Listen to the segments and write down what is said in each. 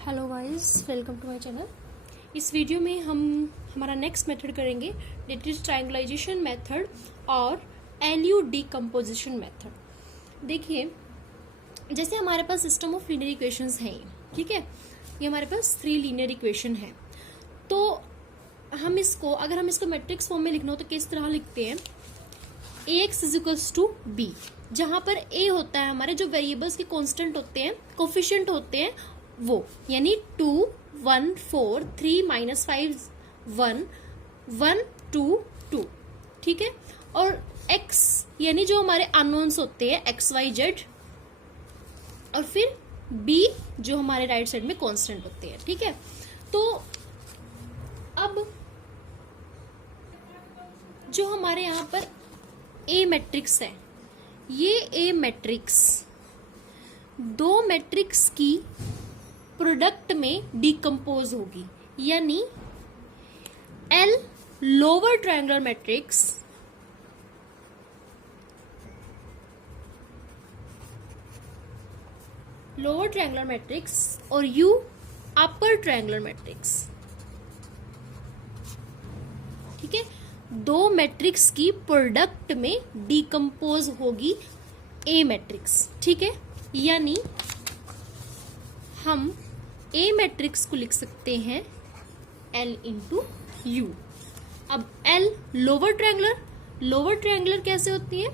Hello guys, welcome to my channel. इस video में हम हमारा नेक्स्ट मेथड करेंगे, दैट इज ट्रायंगुलाइजेशन मेथड और एलयू डीकम्पोजिशन मेथड। देखिए, जैसे हमारे पास सिस्टम ऑफ लीनियर इक्वेशंस हैं, ठीक है, ये हमारे पास 3 लीनियर इक्वेशन है। तो हम इसको, अगर हम इसको मैट्रिक्स फॉर्म में लिखना हो तो किस तरह लिखते हैं, ax is equals to B, जहां पर a होता है हमारे जो वेरिएबल्स के कांस्टेंट होते हैं, कोफिशिएंट होते हैं वो, यानी 2 1 4 3 -5 1 1 2 2, ठीक है। और x यानी जो हमारे अननोन्स होते हैं x y z, और फिर b जो हमारे राइट साइड में कांस्टेंट होते हैं, ठीक है। तो अब जो हमारे यहाँ पर A मैट्रिक्स है, ये A मैट्रिक्स दो मैट्रिक्स की प्रोडक्ट में डिकम्पोज होगी, यानी L लोअर ट्रायंगुलर मैट्रिक्स और U अपर ट्रायंगुलर मैट्रिक्स, ठीक है। दो मैट्रिक्स की प्रोडक्ट में डिकम्पोज होगी A मैट्रिक्स, ठीक है। यानी हम A मैट्रिक्स को लिख सकते हैं L इंटू U। अब L लोअर ट्रायंगुलर कैसे होती है,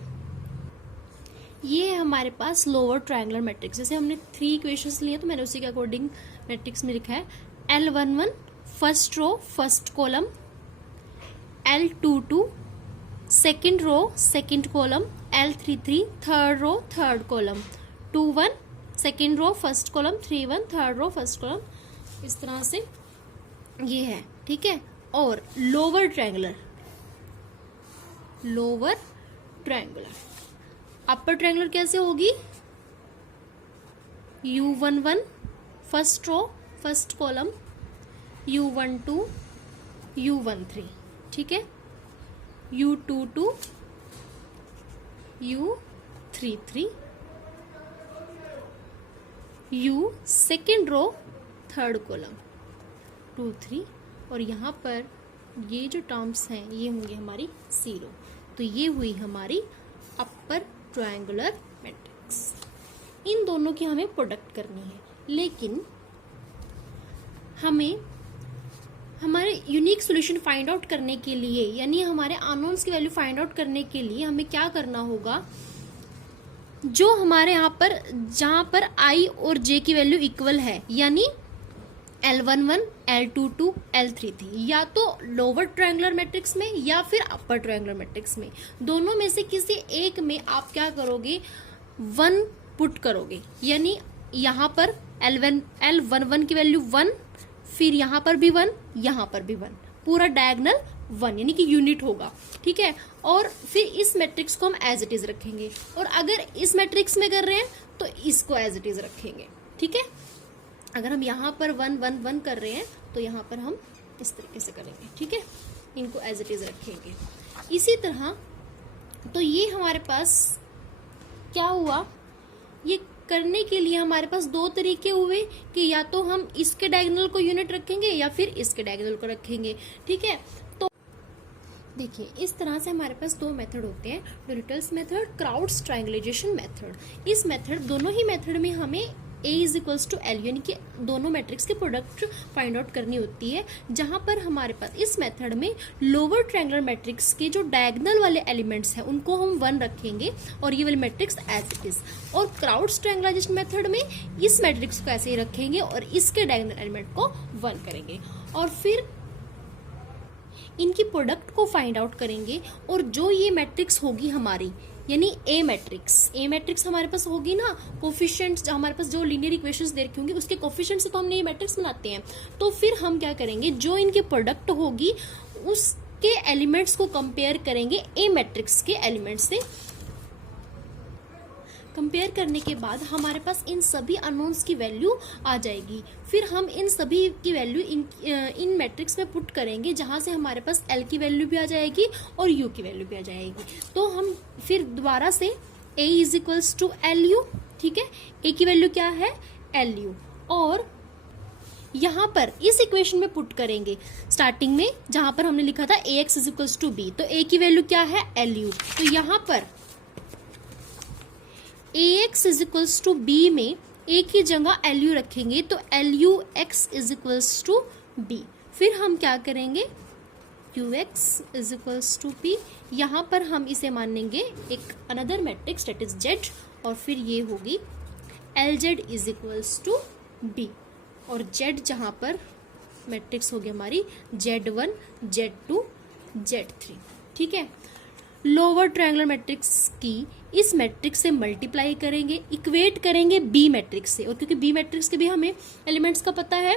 ये है हमारे पास लोअर ट्रायंगुलर मैट्रिक्स। जैसे हमने 3 इक्वेशंस लिए तो मैंने उसी के अकॉर्डिंग मैट्रिक्स में लिखा है L11 first row first column, L22 second row second column, L33 third row third column, 21 second row first column, 31 third row first column, इस तरह से ये है, ठीक है। और लोअर ट्रायंगुलर अपर ट्रायंगुलर कैसे होगी, U11 first row first column, U12 U13, ठीक है, U22 U33 U second row third column 2 3, और यहाँ पर ये जो टर्म्स हैं ये होंगे हमारी 0। तो ये हुई हमारी अपर ट्रायंगुलर मैट्रिक्स। इन दोनों की हमें प्रोडक्ट करनी है, लेकिन हमें हमारे यूनिक सॉल्यूशन फाइंड आउट करने के लिए, यानी हमारे अननोन्स की वैल्यू फाइंड आउट करने के लिए हमें क्या करना होगा, जो हमारे यहाँ पर जहां पर I और J की वैल्यू इक्वल है, यानी L11 L22 L33, या तो लोअर ट्रायंगुलर मैट्रिक्स में या फिर अपर ट्रायंगुलर मैट्रिक्स में, दोनों में से किसी एक में आप क्या करोगे, 1 पुट करोगे। यानी यहाँ पर L11 की वैल्यू 1, फिर यहाँ पर भी 1, यहाँ पर भी 1, पूरा डायगोनल 1 यानी कि यूनिट होगा, ठीक है। और फिर इस मैट्रिक्स को हम एज इट इज रखेंगे, और अगर इस मैट्रिक्स में कर रहे हैं तो इसको एज इट इज रखेंगे, ठीक है। अगर हम यहाँ पर 1 1 1 कर रहे हैं तो यहाँ पर हम इस तरीके से करेंगे, ठीक है, इनको एज इट इज रखेंगे। इसी तरह तो ये हमारे पास क्या हुआ, ये करने के लिए हमारे पास 2 तरीके हुए कि या तो हम इसके डायगोनल को यूनिट रखेंगे या फिर इसके डायगोनल को रखेंगे, ठीक है। तो देखिए, इस तरह से हमारे पास 2 मेथड होते हैं, Doolittle's method, Crout's triangularisation method. इस मेथड, दोनों ही मेथड में हमें A is equals to L, यानी कि दोनों मैट्रिक्स के प्रोडक्ट फाइंड आउट करनी होती है, जहां पर हमारे पास इस मेथड में लोअर ट्रायंगुलर मैट्रिक्स के जो डायगोनल वाले एलिमेंट्स हैं उनको हम 1 रखेंगे और ये वाली मैट्रिक्स एज इट इज। और क्राउड्स ट्रायंगुलाइजेशन मेथड में इस मैट्रिक्स को ऐसे ही रखेंगे और इसके डायगोनल एलिमेंट को 1 करेंगे, और फिर इनकी प्रोडक्ट को फाइंड आउट करेंगे। और जो ये मैट्रिक्स होगी हमारी, यानी A मैट्रिक्स हमारे पास होगी ना, कोफिशिएंट्स हमारे पास जो लीनियर इक्वेशंस दे रखी होंगी उसके कोफिशिएंट से तो हमने ये मैट्रिक्स बनाते हैं। तो फिर हम क्या करेंगे, जो इनकी प्रोडक्ट होगी उसके एलिमेंट्स को कंपेयर करेंगे A मैट्रिक्स के एलिमेंट्स से। कंपेयर करने के बाद हमारे पास इन सभी अननोन्स की वैल्यू आ जाएगी, फिर हम इन सभी की वैल्यू इन मैट्रिक्स में पुट करेंगे, जहां से हमारे पास L की वैल्यू भी आ जाएगी और U की वैल्यू भी आ जाएगी। तो हम फिर दोबारा से A is equals to LU, ठीक है, A की वैल्यू क्या है LU, और यहाँ पर इस इक्वेशन में पुट करेंगे स्टार्टिंग में, जहां पर हमने लिखा था ax is equals to B, तो a की वैल्यू क्या है lu, तो यहाँ पर ax is equals to B में a की जगह lu रखेंगे, तो lux is equals to b। फिर हम क्या करेंगे, ux is equals to p, यहाँ पर हम इसे मानेंगे एक another matrix that is z, और फिर ये होगी Lz is equals to b, और z जहाँ पर मैट्रिक्स होगी हमारी Z1, Z2, Z3। ठीक है, लोअर ट्रायंगुलर मैट्रिक्स की इस मैट्रिक्स से मल्टीप्लाई करेंगे, इक्वेट करेंगे बी मैट्रिक्स से, और क्योंकि बी मैट्रिक्स के भी हमें एलिमेंट्स का पता है,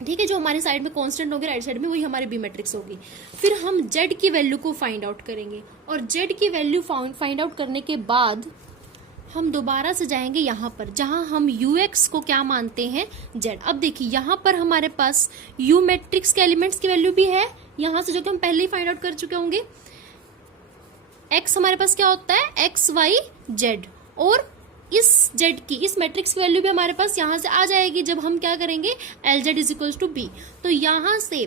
ठीक है, जो हमारी साइड में कांस्टेंट होगी राइट साइड में वही हमारी बी मैट्रिक्स होगी। फिर हम z की वैल्यू को फाइंड आउट करेंगे, और z की वैल्यू फाइंड आउट करने के बाद हम दोबारा से जाएंगे यहाँ पर जहाँ हम ux को क्या मानते हैं z। अब देखिए यहाँ पर हमारे पास u मैट्रिक्स के एलिमेंट्स की वैल्यू भी है यहाँ से, जो कि हम पहले ही फाइंड आउट कर चुके होंगे। x हमारे पास क्या होता है x y z, और इस z की इस मैट्रिक्स की वैल्यू भी हमारे पास यहाँ से आ जाएगी जब हम क्या करेंगे Lz is equals to B. तो यहाँ से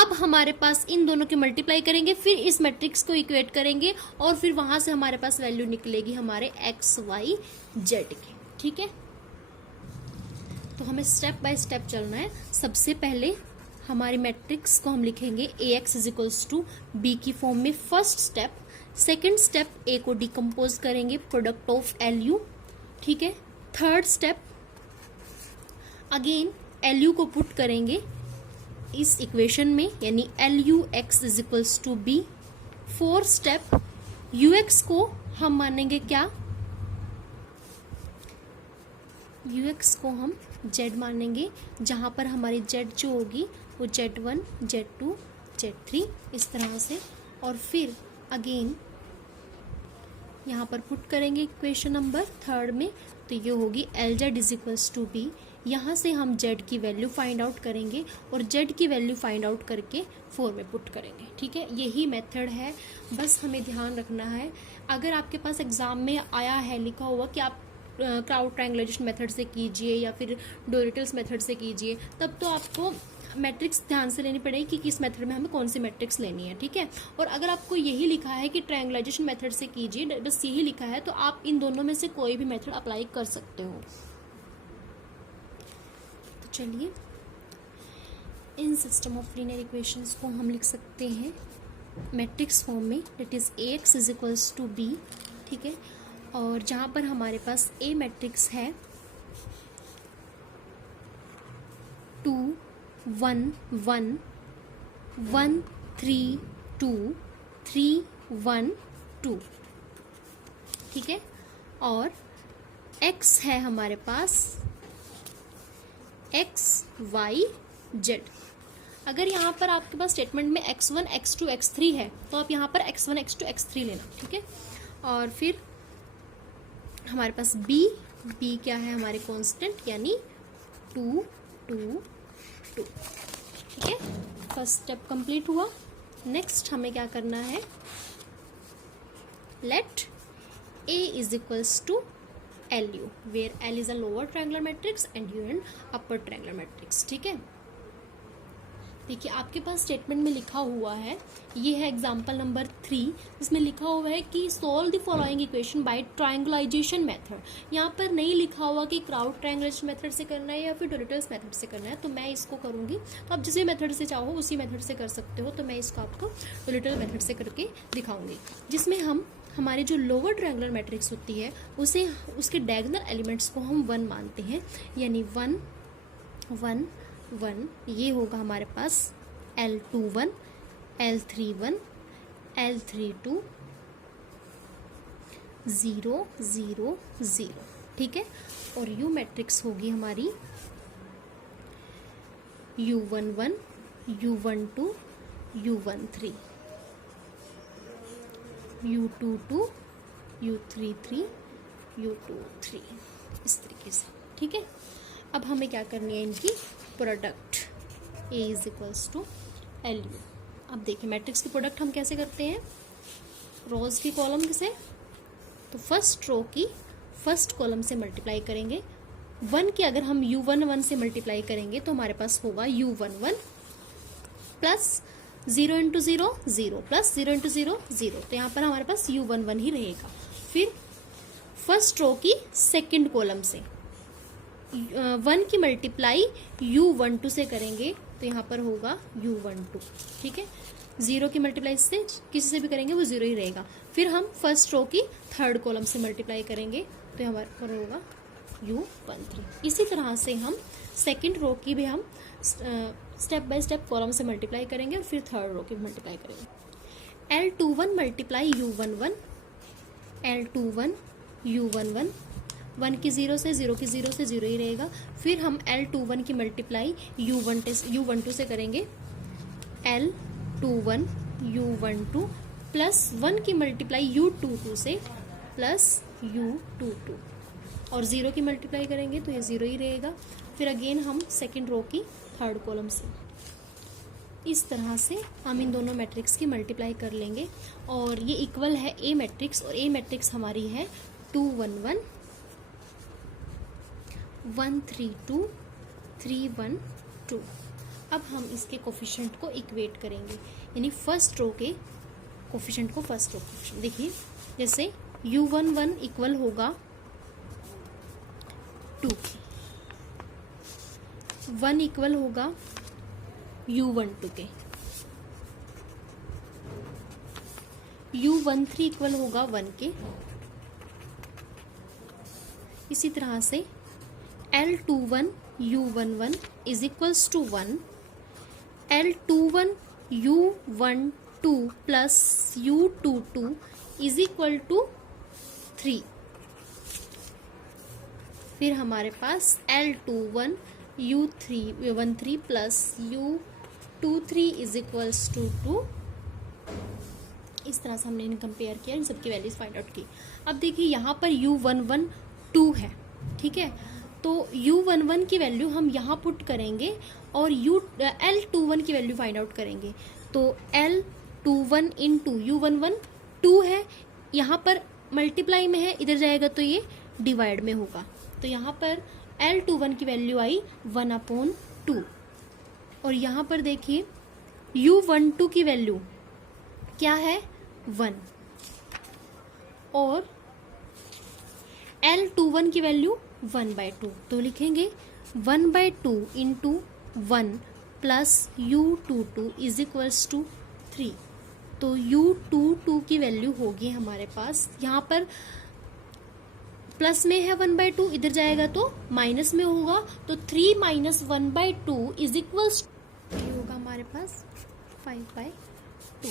अब हमारे पास इन दोनों के मल्टीप्लाई करेंगे, फिर इस मैट्रिक्स को इक्वेट करेंगे, और फिर वहां से हमारे पास वैल्यू निकलेगी हमारे x y z की। ठीक है, तो हमें स्टेप बाय स्टेप चलना है। सबसे पहले हमारी मैट्रिक्स को हम लिखेंगे ax is equals to B की फॉर्म में, first step. Second step a को डिकम्पोज करेंगे, प्रोडक्ट ऑफ lu। ठीक है, थर्ड स्टेप अगेन lu को पुट करेंगे इस इक्वेशन में, यानी lux is equals to B. Fourth step ux को हम मानेंगे क्या, ux को हम z मानेंगे, जहां पर हमारी z जो होगी वो z1, z2, z3 इस तरह से, और फिर अगेन यहाँ पर पुट करेंगे इक्वेशन नंबर थर्ड में, तो ये होगी Lz is equals to B. यहाँ से हम z की वैल्यू फाइंड आउट करेंगे, और z की वैल्यू फाइंड आउट करके 4 में पुट करेंगे। ठीक है, यही मेथड है, बस हमें ध्यान रखना है। अगर आपके पास एग्जाम में आया है लिखा हुआ कि आप क्राउड ट्रायंगुलेशन मेथड से कीजिए या फिर डोरिटल्स मेथड से कीजिए, तब तो आपको मैट्रिक्स ध्यान से लेनी पड़ेगी कि किस मेथड में हमें कौन सी मैट्रिक्स लेनी है। ठीक है, और अगर आपको यही लिखा है कि ट्रायंगुलाइजेशन मेथड से कीजिए, बस यही लिखा है, तो आप इन दोनों में से कोई भी मेथड अप्लाई कर सकते हो। तो चलिए, इन सिस्टम ऑफ लीनियर इक्वेशंस को हम लिख सकते हैं मैट्रिक्स फॉर्म में, that is ax is equals to b। ठीक है, और जहाँ पर हमारे पास a मैट्रिक्स है 2 1 1 1 3 2 3 1 2। ठीक है, और x है हमारे पास x y z। अगर यहाँ पर आपके पास स्टेटमेंट में x1 x2 x3 है, तो आप यहाँ पर x1 x2 x3 लेना। ठीक है, और फिर हमारे पास b क्या है हमारे कांस्टेंट, यानी 2 2 2। ठीक है, फर्स्ट स्टेप कंप्लीट हुआ। नेक्स्ट हमें क्या करना है, let a is equals to lu, where l is a lower triangular matrix and u an upper triangular matrix. ठीक है, देखिए आपके पास स्टेटमेंट में लिखा हुआ है, ये है एग्जाम्पल नंबर 3, इसमें लिखा हुआ है कि solve the following equation by triangularisation method. यहाँ पर नहीं लिखा हुआ कि क्राउड ट्रायंगुलेशन मेथड से करना है या फिर डोरिटल्स मेथड से करना है, तो मैं इसको करूँगी। तो आप जिस भी मेथड से चाहो उसी मेथड से कर सकते हो, तो मैं इसको आपको डोरिटल मेथड से करके दिखाऊंगी, जिसमें हम हमारे जो लोअर ट्रायंगुलर मैट्रिक्स होती है उसे उसके डायगोनल एलिमेंट्स को हम 1 मानते हैं, यानी 1 1 1। ये होगा हमारे पास L21 L31 L32 0 0 0। ठीक है, और U मैट्रिक्स होगी हमारी U11 U12 U13 U22 U33 U23 इस तरीके से। ठीक है, अब हमें क्या करनी है, इनकी product a is equals to lu। अब देखिए मैट्रिक्स की प्रोडक्ट हम कैसे करते हैं, रोज की कॉलम से, तो फर्स्ट रो की फर्स्ट कॉलम से मल्टीप्लाई करेंगे, 1 के अगर हम u11 से मल्टीप्लाई करेंगे तो हमारे पास होगा u11 plus 0 into 0 0 plus 0 into 0 0। तो यहाँ पर हमारे पास u11 ही रहेगा। फिर फर्स्ट रो की सेकंड कॉलम से 1 की मल्टीप्लाई u12 से करेंगे तो यहाँ पर होगा u12। ठीक है, 0 की मल्टीप्लाई से किसी से भी करेंगे वो 0 ही रहेगा। फिर हम फर्स्ट रो की थर्ड कॉलम से मल्टीप्लाई करेंगे तो यहाँ पर होगा u13। इसी तरह से हम सेकंड रो की भी हम स्टेप बाय स्टेप कॉलम से मल्टीप्लाई करेंगे और फिर थर्ड रो की मल्टीप्लाई करेंगे। L21 multiply u11, L21 u11, 1 की 0 से 0 की 0 से 0 ही रहेगा। फिर हम L21 की मल्टीप्लाई u12 से करेंगे, L21 u12 प्लस 1 की मल्टीप्लाई u22 से प्लस u22 और 0 की मल्टीप्लाई करेंगे तो ये 0 ही रहेगा। फिर अगेन हम सेकेंड रो की थर्ड कॉलम से इस तरह से हम इन दोनों मैट्रिक्स की मल्टीप्लाई कर लेंगे और ये इक्वल है ए मैट्रिक्स, और ए मैट्रिक्स हमारी है 2 1 1 1 3 2 3 1 2। अब हम इसके कोफिशिएंट को इक्वेट करेंगे, यानी फर्स्ट रो के कोफिशिएंट को फर्स्ट रो कोफिशिएंट। देखिए जैसे u11 इक्वल होगा 2 के, 1 इक्वल होगा u12 के, u13 इक्वल होगा 1 के। इसी तरह से L21 u11 is equals to 1, L21 u12 plus u22 is equal to 3। फिर हमारे पास L21 u13 plus u23 is equals to 2। इस तरह से हमने इन्हें कंपेयर किया, इन सबकी वैल्यूज फाइंड आउट की। अब देखिए यहाँ पर u11 2 है, ठीक है, तो u11 की वैल्यू हम यहाँ पुट करेंगे और L21 की वैल्यू फाइंड आउट करेंगे। तो L21 इंटू u11 2 है, यहाँ पर मल्टीप्लाई में है, इधर जाएगा तो ये डिवाइड में होगा। तो यहाँ पर L21 की वैल्यू आई 1/2 और यहाँ पर देखिए u12 की वैल्यू क्या है 1 और L21 की वैल्यू 1/2। तो लिखेंगे 1/2 into 1 plus u22 is equals to 3। तो u22 की वैल्यू होगी हमारे पास, यहाँ पर प्लस में है 1/2, इधर जाएगा तो माइनस में होगा, तो 3 माइनस 1/2 इज इक्वल्स ये होगा हमारे पास 5/2।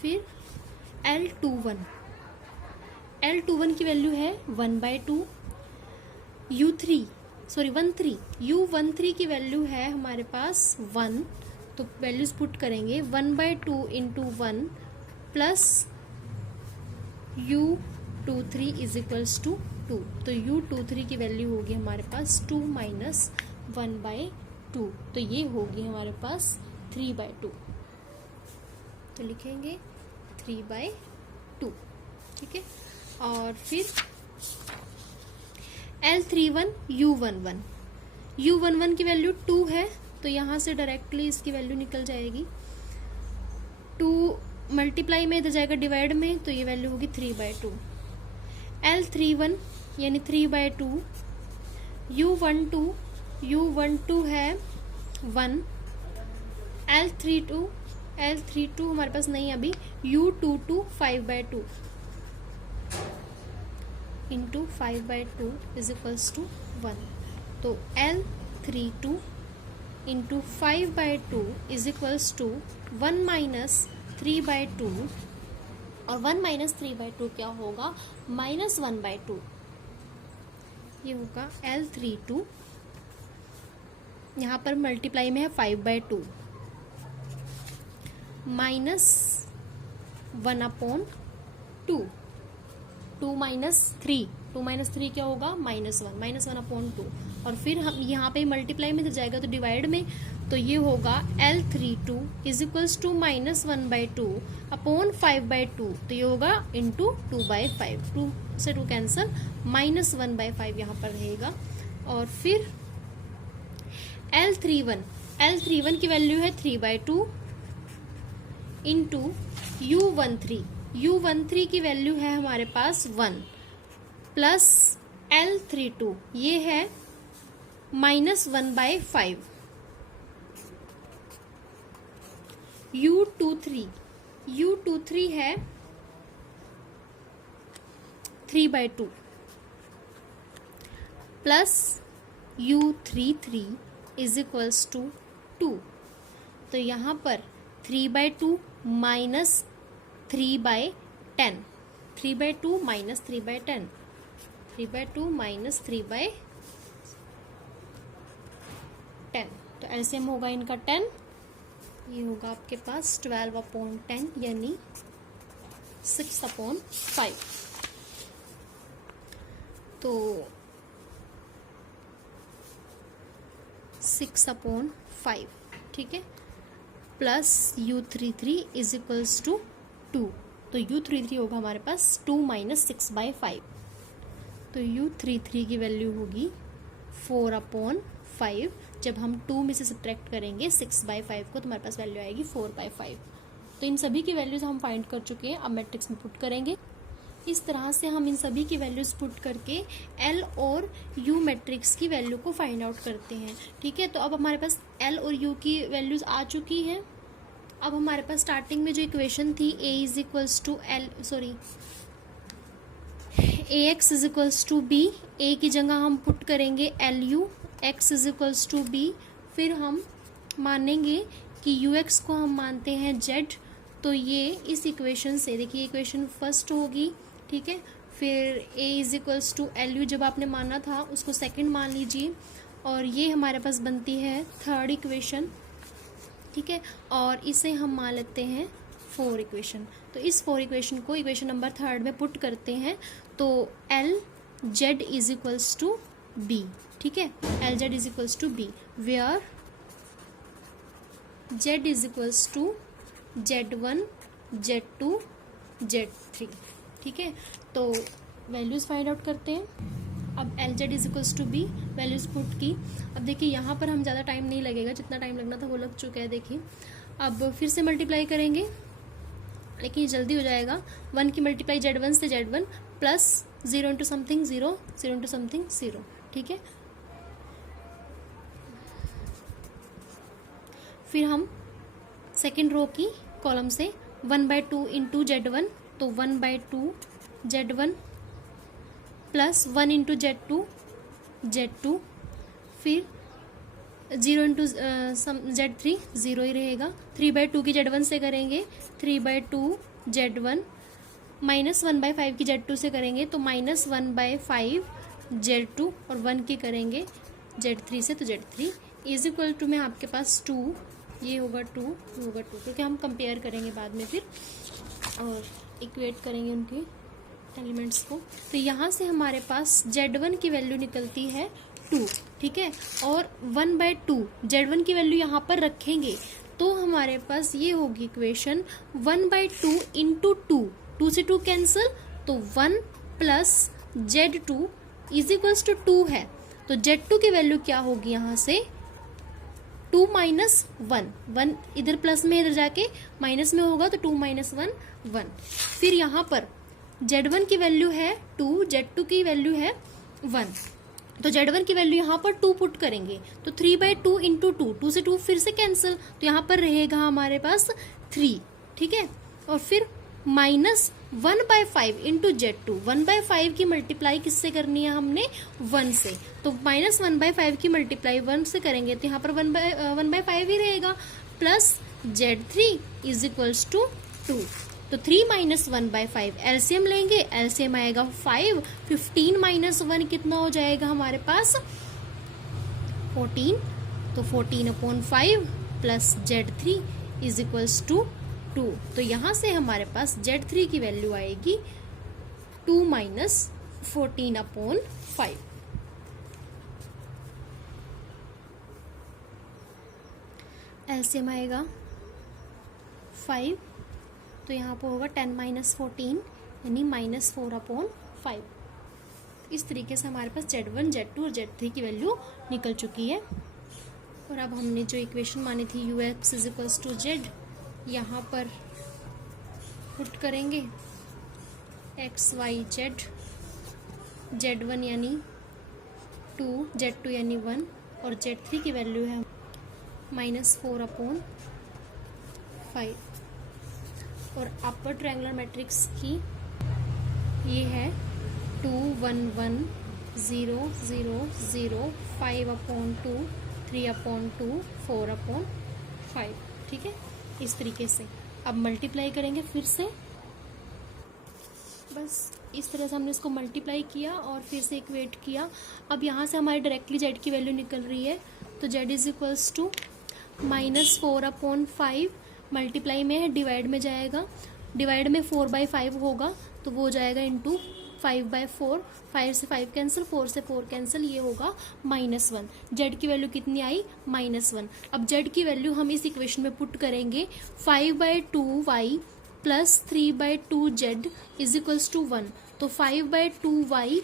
फिर L21 की वैल्यू है 1/2, u13 की वैल्यू है हमारे पास 1, तो वैल्यूज पुट करेंगे 1/2 into 1 plus u23 is equals to 2। तो u23 की वैल्यू होगी हमारे पास 2 माइनस 1/2, तो ये होगी हमारे पास 3/2। तो लिखेंगे 3/2, ठीक है। और फिर L31 u11 की वैल्यू 2 है, तो यहाँ से डायरेक्टली इसकी वैल्यू निकल जाएगी। 2 मल्टीप्लाई में इधर जाएगा डिवाइड में, तो ये वैल्यू होगी 3/2। L31 यानी 3/2, u12 है 1, L32 हमारे पास नहीं अभी, u22 5/2 into 5/2 is equals to 1। तो L32 into 5/2 is equals to 1 minus 3/2, और 1 माइनस 3/2 क्या होगा -1/2। ये होगा L32, यहाँ पर मल्टीप्लाई में है 5/2 माइनस 1/2, 2 माइनस 3, 2 माइनस 3 क्या होगा, -1 अपॉन 2, और फिर हम यहाँ पे मल्टीप्लाई में जाएगा तो डिवाइड में, तो ये होगा L32 is equals to -1/2 upon 5/2, तो ये होगा इंटू 2/5, 2 से 2 कैंसिल, -1/5 यहाँ पर रहेगा। और फिर L31 की वैल्यू है 3/2 इंटू U13 की वैल्यू है हमारे पास 1 प्लस L32 ये है -1/5, U23 है 3/2 plus U33 is equals to 2, तो यहाँ पर 3/2 माइनस 3/10, 3/2 माइनस 3/10, 3/2 माइनस 3/10, तो एलसीएम होगा इनका 10, ये होगा आपके पास 12/10 यानी 6/5, तो 6/5, ठीक है, plus U33 is equals to 2, तो U33 होगा हमारे पास 2 माइनस 6/5, तो U33 की वैल्यू होगी 4/5, जब हम 2 में से सब्ट्रैक्ट करेंगे 6/5 को तो हमारे पास वैल्यू आएगी 4/5। तो इन सभी की वैल्यूज हम फाइंड कर चुके हैं, अब मैट्रिक्स में पुट करेंगे। इस तरह से हम इन सभी की वैल्यूज पुट करके L और U मैट्रिक्स की वैल्यू को फाइंड आउट करते हैं, ठीक है। तो अब हमारे पास L और U की वैल्यूज आ चुकी हैं। अब हमारे पास स्टार्टिंग में जो इक्वेशन थी AX is equals to B, A की जगह हम पुट करेंगे LU, X is equals to B, फिर हम मानेंगे कि UX को हम मानते हैं Z, तो ये इस इक्वेशन से देखिए इक्वेशन फर्स्ट होगी, ठीक है। फिर A is equals to LU जब आपने माना था उसको सेकंड मान लीजिए, और ये हमारे पास बनती है थर्ड इक्वेशन, ठीक है, और इसे हम मान लेते हैं 4 इक्वेशन। तो इस 4 इक्वेशन को इक्वेशन नंबर थर्ड में पुट करते हैं, तो LZ is equals to B, ठीक है, LZ is equals to B, where Z is equals to Z1, Z2, Z3, ठीक है। तो वैल्यूज फाइंड आउट करते हैं। अब LZ is equals to B, values put की। अब देखिए यहाँ पर हम ज़्यादा टाइम नहीं लगेगा, जितना टाइम लगना था वो लग चुका है। देखिए अब फिर से मल्टीप्लाई करेंगे, लेकिन ये जल्दी हो जाएगा। 1 की मल्टीप्लाई Z1 से Z1 plus 0 into something 0, 0 into something 0, ठीक है। फिर हम सेकेंड रो की कॉलम से 1/2 इंटू Z1, तो 1/2 Z1 प्लस 1 इंटू Z2, फिर 0 इंटू Z3, 0 ही रहेगा। 3/2 की Z1 से करेंगे 3/2 Z1, माइनस 1/5 की Z2 से करेंगे तो -1/5 Z2, और 1 की करेंगे Z3 से तो Z3 इज इक्वल टू में आपके पास 2, ये होगा 2, ये होगा 2, क्योंकि हम कंपेयर करेंगे बाद में फिर और इक्वेट करेंगे उनके एलिमेंट्स को। तो यहाँ से हमारे पास Z1 की वैल्यू निकलती है 2, ठीक है, और 1/2 Z1 की वैल्यू यहाँ पर रखेंगे तो हमारे पास ये होगी इक्वेशन 1/2 इंटू 2 से 2 कैंसिल, तो 1 plus Z2 is equals to 2 है, तो Z2 की वैल्यू क्या होगी यहाँ से 2 माइनस 1 इधर प्लस में इधर जाके माइनस में होगा, तो 2 माइनस 1 फिर यहाँ पर Z1 की वैल्यू है 2, Z2 की वैल्यू है 1, तो Z1 की वैल्यू यहाँ पर 2 पुट करेंगे तो 3/2 इंटू 2 से 2 फिर से कैंसिल, तो यहाँ पर रहेगा हमारे पास 3, ठीक है, और फिर माइनस 1/5 इंटू Z2, 1/5 की मल्टीप्लाई किससे करनी है हमने 1 से, तो माइनस 1/5 की मल्टीप्लाई 1 से करेंगे तो यहाँ पर 1/5 ही रहेगा, plus Z3 is equals to 2, तो 3 माइनस 1/5 एलसीएम लेंगे, एलसीएम आएगा 5, 15 माइनस 1 कितना हो जाएगा हमारे पास 14, तो 14/5 plus Z3 is equals to 2, तो यहाँ से हमारे पास Z3 की वैल्यू आएगी 2 माइनस 14/5। एलसीएम आएगा 5, तो यहाँ पर होगा 10 - 14 यानी -4/5। इस तरीके से हमारे पास Z1, Z2 और Z3 की वैल्यू निकल चुकी है। और अब हमने जो इक्वेशन मानी थी ux = z, यहाँ पर पुट करेंगे x, y, z, Z1 यानी 2, Z2 यानी 1 और Z3 की वैल्यू है -4/5। और अपर ट्रायंगुलर मैट्रिक्स की ये है 2, 1, 1, 0, 0, 0, 5/2, 3/2, 4/5। ठीक है, इस तरीके से अब मल्टीप्लाई करेंगे फिर से। बस इस तरह से हमने इसको मल्टीप्लाई किया और फिर से इक्वेट किया। अब यहाँ से हमारी डायरेक्टली z की वैल्यू निकल रही है, तो z = -4/5 मल्टीप्लाई में है, डिवाइड में जाएगा, डिवाइड में 4/5 होगा तो वो हो जाएगा इंटू 5/4, 5 से 5 कैंसिल, 4 से 4 कैंसिल, ये होगा -1। z की वैल्यू कितनी आई? -1। अब z की वैल्यू हम इस इक्वेशन में पुट करेंगे 5/2y + 3/2z = 1। तो 5/2y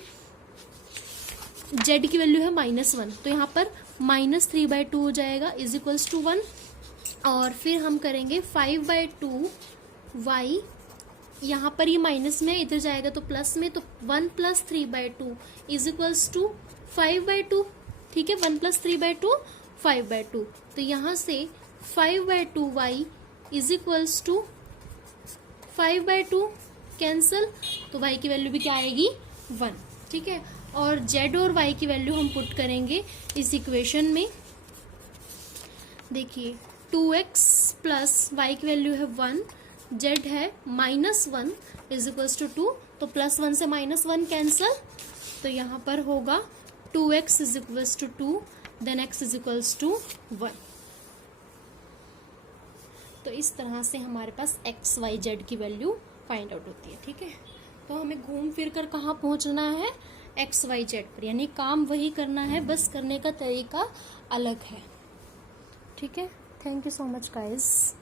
z की वैल्यू है -1, तो यहाँ पर -3/2 हो जाएगा = 1। और फिर हम करेंगे 5/2y, यहाँ पर ये माइनस में, इधर जाएगा तो प्लस में, तो 1 + 3/2 = 5/2। ठीक है, 1 + 3/2 5/2। तो यहाँ से 5/2y = 5/2 कैंसिल, तो y की वैल्यू भी क्या आएगी? 1। ठीक है, और z और y की वैल्यू हम पुट करेंगे इस इक्वेशन में। देखिए 2x + y की वैल्यू है 1, z है -1 = 2, तो +1 से -1 कैंसिल, तो यहाँ पर होगा 2x = 2, देन x = 1। तो इस तरह से हमारे पास x, y, z की वैल्यू फाइंड आउट होती है। ठीक है, तो हमें घूम फिर कर कहाँ पहुँचना है? x, y, z पर, यानी काम वही करना है, बस करने का तरीका अलग है। ठीक है, thank you so much guys.